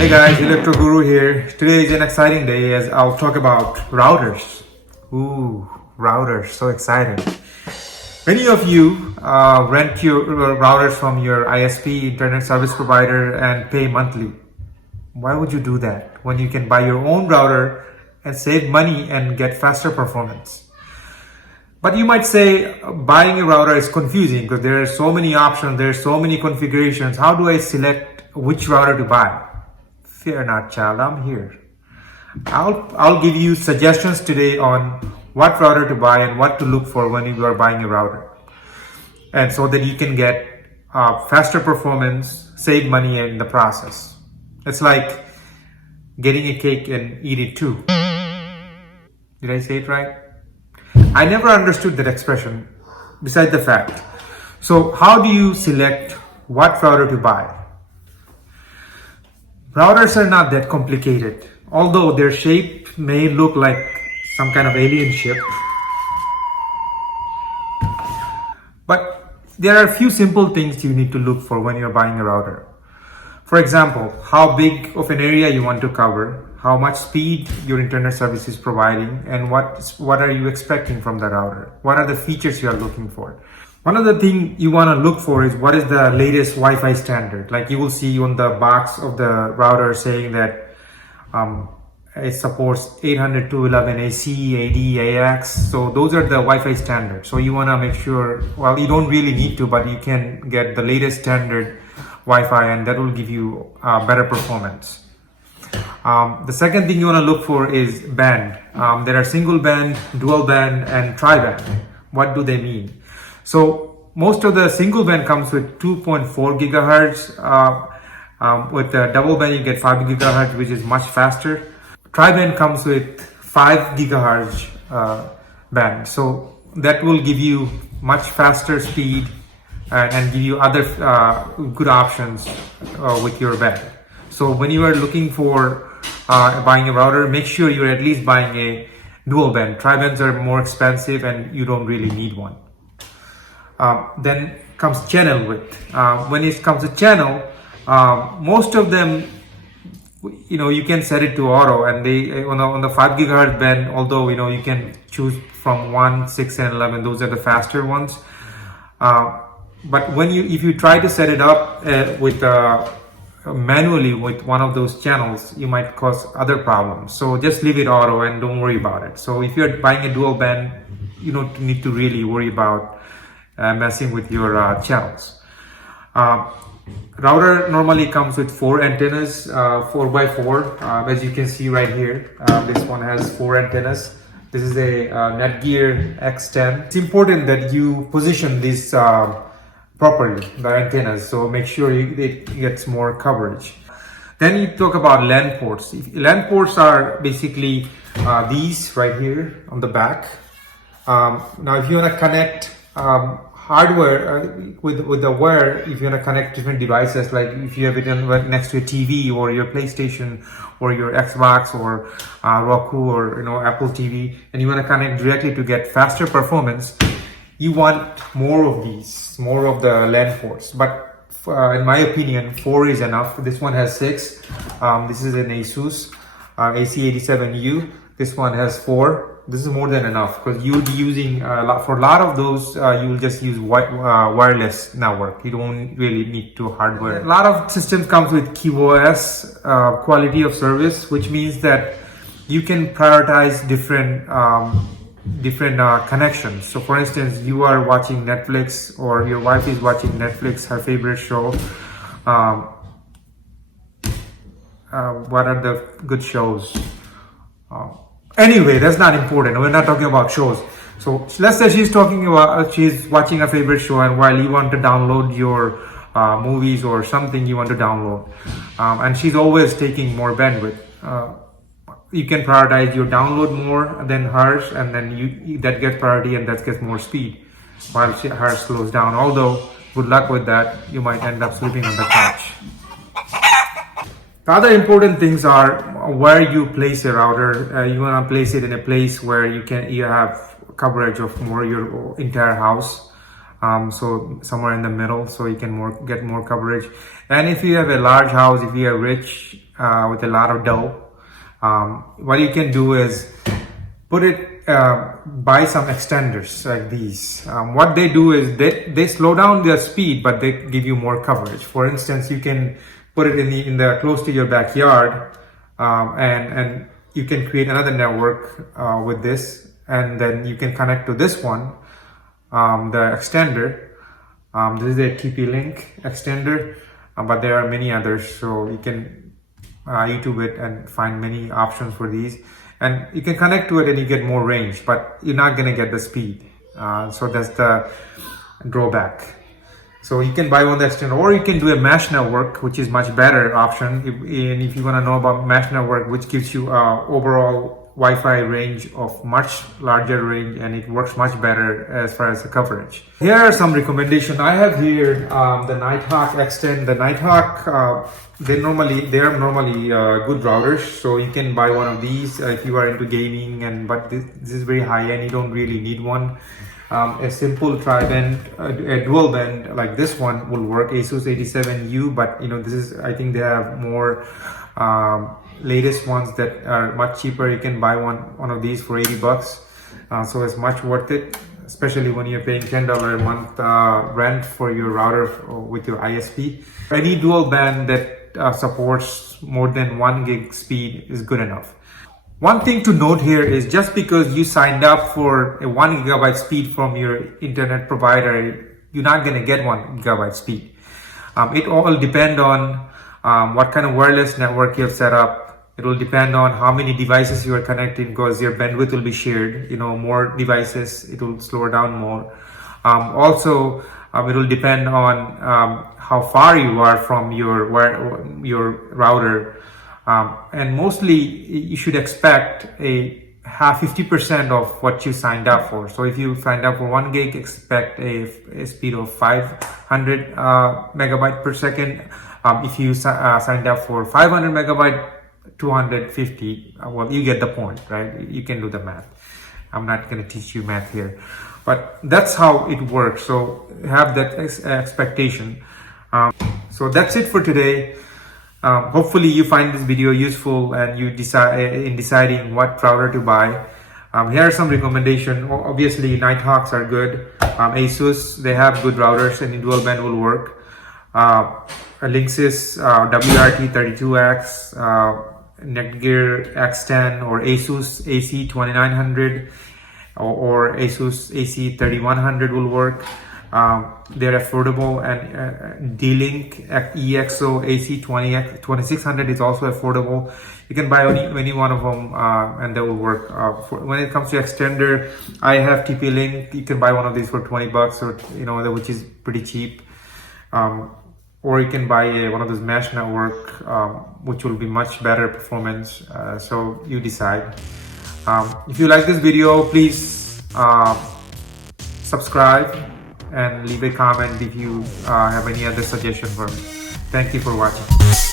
Hey guys, Electro Guru here. Today is an exciting day as I'll talk about routers. Ooh, routers, so exciting. Many of you rent your routers from your ISP, internet service provider, and pay monthly. Why would you do that when you can buy your own router and save money and get faster performance? But you might say buying a router is confusing because there are so many options, there are so many configurations. How do I select which router to buy? Fear not, child, I'm here. I'll give you suggestions today on what router to buy and what to look for when you are buying a router. And so that you can get faster performance, save money in the process. It's like getting a cake and eat it too. Did I say it right? I never understood that expression, besides the fact. So how do you select what router to buy? Routers are not that complicated, although their shape may look like some kind of alien ship. But there are a few simple things you need to look for when you're buying a router. For example, how big of an area you want to cover, how much speed your internet service is providing, and what are you expecting from the router? What are the features you are looking for? One of the things you want to look for is what is the latest Wi-Fi standard. Like you will see on the box of the router saying that it supports 802.11ac, AD, AX. So those are the Wi-Fi standards. So you want to make sure, well, you don't really need to, but you can get the latest standard Wi-Fi and that will give you better performance. The second thing you want to look for is band. There are single band, dual band, and tri-band. What do they mean? So most of the single band comes with 2.4 gigahertz. With the double band, you get 5 gigahertz, which is much faster. Tri-band comes with 5 gigahertz band. So that will give you much faster speed and give you other good options with your band. So when you are looking for buying a router, make sure you're at least buying a dual band. Tri-bands are more expensive and you don't really need one. Then comes channel width. When it comes to channel, most of them, you can set it to auto, and they on the 5 gigahertz band, although you can choose from 1, 6, and 11. Those are the faster ones. But if you try to set it up with manually with one of those channels, you might cause other problems. So just leave it auto and don't worry about it. So if you're buying a dual band, you don't need to really worry about messing with your channels. Router normally comes with 4 antennas, 4x4, as you can see right here. This one has 4 antennas. This is a Netgear X10. It's important that you position this properly, the antennas, so make sure it gets more coverage. Then you talk about LAN ports. LAN ports are basically these right here on the back. Now if you want to connect hardware with the wire, if you want to connect different devices, like if you have it next to a TV or your PlayStation or your Xbox or Roku or Apple TV, and you want to connect directly to get faster performance, you want more of these, more of the LAN ports. But in my opinion, 4 is enough. This one has 6. This is an ASUS AC87U. This one has 4. This is more than enough because you'll be using for a lot of those. You'll just use wireless network. You don't really need to hardware. A lot of systems comes with QoS, quality of service, which means that you can prioritize different connections. So for instance, you are watching Netflix or your wife is watching Netflix, her favorite show. What are the good shows? Anyway, that's not important. We're not talking about shows. So let's say she's watching a favorite show, and while you want to download your movies or something you want to download, and she's always taking more bandwidth. You can prioritize your download more than hers, and then that gets priority and that gets more speed while hers slows down. Although, good luck with that, you might end up sleeping on the couch. The other important things are where you place a router. You want to place it in a place where you have coverage of your entire house. So somewhere in the middle, so you can get more coverage. And if you have a large house, if you are rich, with a lot of dough. What you can do is put it, buy some extenders like these. What they do is they slow down their speed, but they give you more coverage. For instance, you can put it in the close to your backyard, and you can create another network with this, and then you can connect to this one, the extender. This is a TP-Link extender, but there are many others, so you can YouTube it and find many options for these, and you can connect to it and you get more range, but you're not going to get the speed. So that's the drawback. So you can buy one extender, or you can do a mesh network, which is much better option. If you want to know about mesh network, which gives you overall Wi-Fi range of much larger range, and it works much better as far as the coverage. Here are some recommendations. I have here the Nighthawk Extend. The Nighthawk, they are normally good routers, so you can buy one of these if you are into gaming. But this is very high end. You don't really need one. A simple tri-band, a dual band like this one will work. ASUS 87U, but this is, I think they have more latest ones that are much cheaper. You can buy one of these for $80, so it's much worth it, especially when you're paying $10 a month rent for your router with your ISP. Any dual band that supports more than 1 gig speed is good enough. One thing to note here is, just because you signed up for a 1 gigabyte speed from your internet provider, you're not going to get 1 gigabyte speed. It all depends on what kind of wireless network you have set up. It will depend on how many devices you are connecting, because your bandwidth will be shared. More devices, it will slow down more. Also, it will depend on how far you are from your router. And mostly you should expect a 50% of what you signed up for. So if you signed up for 1 gig, expect a speed of 500 megabyte per second. If you signed up for 500 megabyte, 250, well, you get the point, right? You can do the math. I'm not going to teach you math here, but that's how it works. So have that expectation. So that's it for today. Hopefully you find this video useful and you decide in deciding what router to buy. Here are some recommendations. Obviously, Nighthawks are good. ASUS, they have good routers, and dual band will work. Linksys WRT32X, Netgear X10, or ASUS AC2900 or ASUS AC3100 will work. They're affordable, and D-Link EXO AC2600 is also affordable. You can buy any one of them and they will work. When it comes to extender, I have TP-Link. You can buy one of these for $20, or which is pretty cheap. Or you can buy one of those mesh network, which will be much better performance. So you decide. If you like this video, please subscribe and leave a comment if you have any other suggestion for me. Thank you for watching.